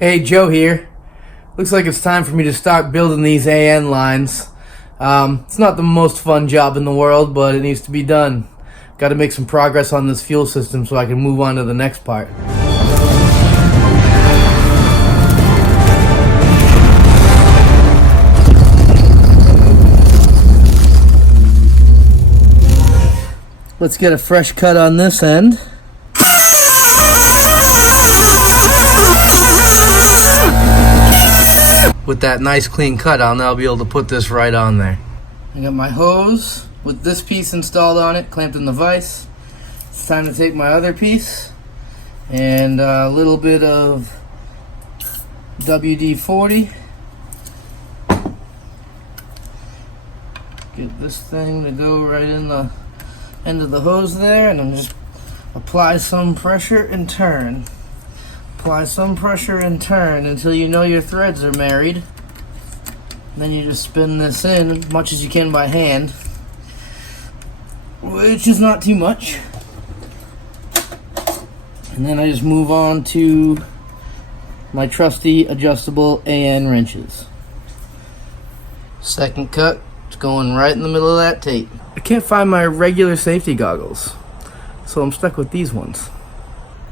Hey, Joe here. Looks like it's time for me to start building these AN lines. It's not the most fun job in the world, but it needs to be done. Got to make some progress on this fuel system so I can move on to the next part. Let's get a fresh cut on this end. With that nice clean cut, I'll now be able to put this right on there. I got my hose with this piece installed on it, clamped in the vise. It's time to take my other piece and a little bit of WD-40. Get this thing to go right in the end of the hose there, and then just apply some pressure and turn. Apply some pressure and turn until you know your threads are married. Then you just spin this in as much as you can by hand, which is not too much. And then I just move on to my trusty adjustable AN wrenches. Second cut, it's going right in the middle of that tape. I can't find my regular safety goggles, so I'm stuck with these ones.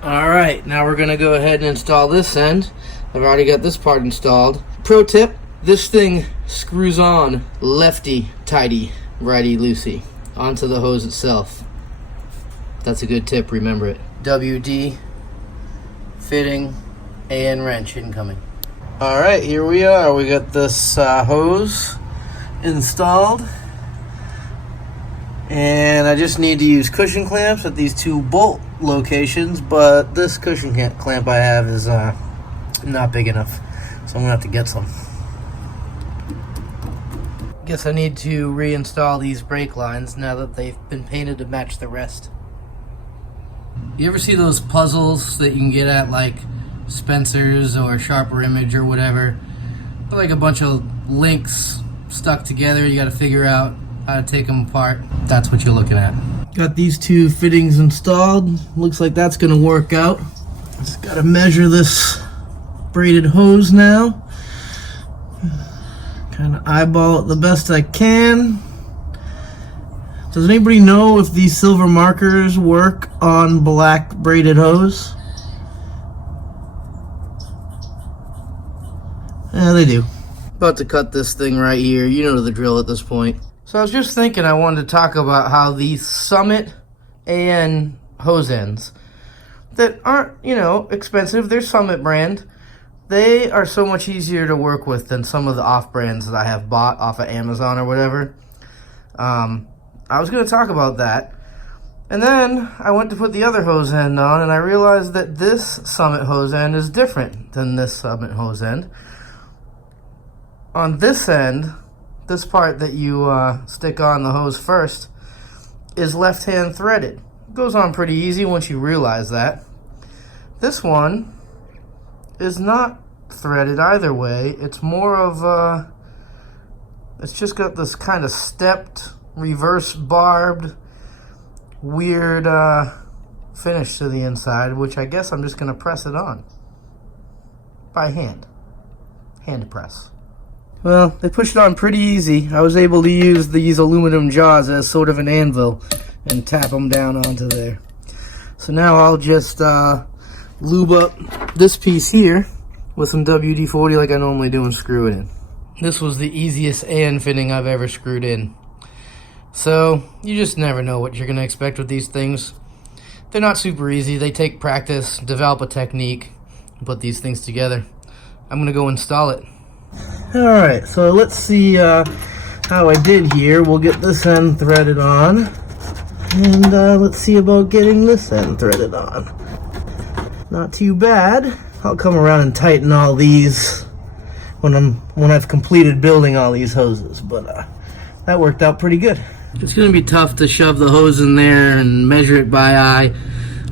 Alright, now we're going to go ahead and install this end. I've already got this part installed. Pro tip, this thing screws on lefty-tighty, righty-loosey onto the hose itself. That's a good tip, remember it. WD, fitting, AN wrench incoming. Alright, here we are. We got this hose installed. And I just need to use cushion clamps at these two bolt locations, but this cushion clamp I have is not big enough, so I'm gonna have to get some. Guess I need to reinstall these brake lines now that they've been painted to match the rest. You ever see those puzzles that you can get at like Spencer's or Sharper Image or whatever? They're like a bunch of links stuck together. You gotta figure out how to take them apart. That's what you're looking at. Got these two fittings installed. Looks like that's gonna work out. Just gotta measure this braided hose now. Kind of eyeball it the best I can. Does anybody know if these silver markers work on black braided hose? Yeah, they do. About to cut this thing right here. You know the drill at this point. So I was just thinking I wanted to talk about how these Summit AN hose ends that aren't, expensive, they're Summit brand. They are so much easier to work with than some of the off brands that I have bought off of Amazon or whatever. I was going to talk about that. And then I went to put the other hose end on and I realized that this Summit hose end is different than this Summit hose end. On this end, this part that you stick on the hose first is left-hand threaded. It goes on pretty easy once you realize that. This one is not threaded either way. It's more of it's just got this kind of stepped, reverse barbed, weird finish to the inside, which I guess I'm just going to press it on by hand. Hand press. Well, they pushed it on pretty easy. I was able to use these aluminum jaws as sort of an anvil and tap them down onto there. So now I'll just lube up this piece here with some WD-40 like I normally do and screw it in. This was the easiest AN fitting I've ever screwed in. So you just never know what you're going to expect with these things. They're not super easy. They take practice, develop a technique, and put these things together. I'm going to go install it. Alright, so let's see how I did here. We'll get this end threaded on. And let's see about getting this end threaded on. Not too bad. I'll come around and tighten all these when I've completed building all these hoses. But that worked out pretty good. It's going to be tough to shove the hose in there and measure it by eye.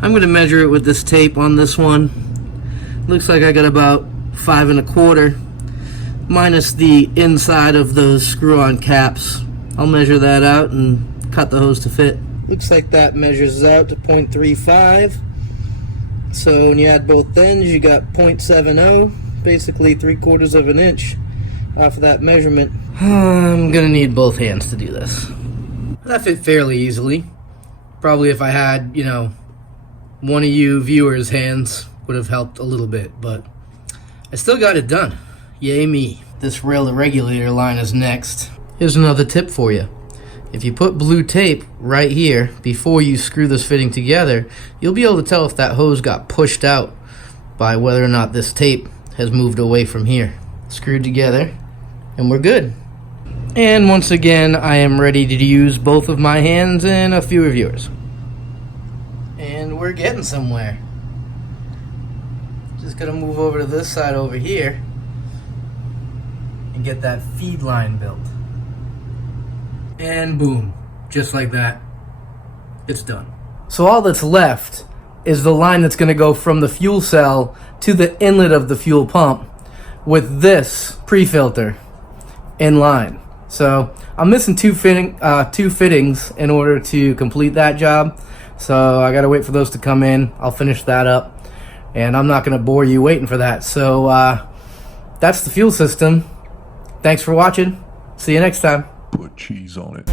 I'm going to measure it with this tape on this one. Looks like I got about 5 1/4. Minus the inside of those screw-on caps. I'll measure that out and cut the hose to fit. Looks like that measures out to 0.35. So when you add both ends, you got 0.70. basically 3/4 of an inch off of that measurement. I'm gonna need both hands to do this. That fit fairly easily. Probably if I had, you know, one of you viewers' hands would have helped a little bit, but I still got it done. Yay me. This rail to regulator line is next. Here's another tip for you. If you put blue tape right here before you screw this fitting together, you'll be able to tell if that hose got pushed out by whether or not this tape has moved away from here. Screwed together, and we're good. And once again, I am ready to use both of my hands and a few of yours. And we're getting somewhere. Just gonna move over to this side over here and get that feed line built. And boom, just like that, it's done. So all that's left is the line that's gonna go from the fuel cell to the inlet of the fuel pump with this pre-filter in line. So I'm missing two fittings in order to complete that job. So I gotta wait for those to come in. I'll finish that up, and I'm not gonna bore you waiting for that. So that's the fuel system. Thanks for watching. See you next time. Put cheese on it.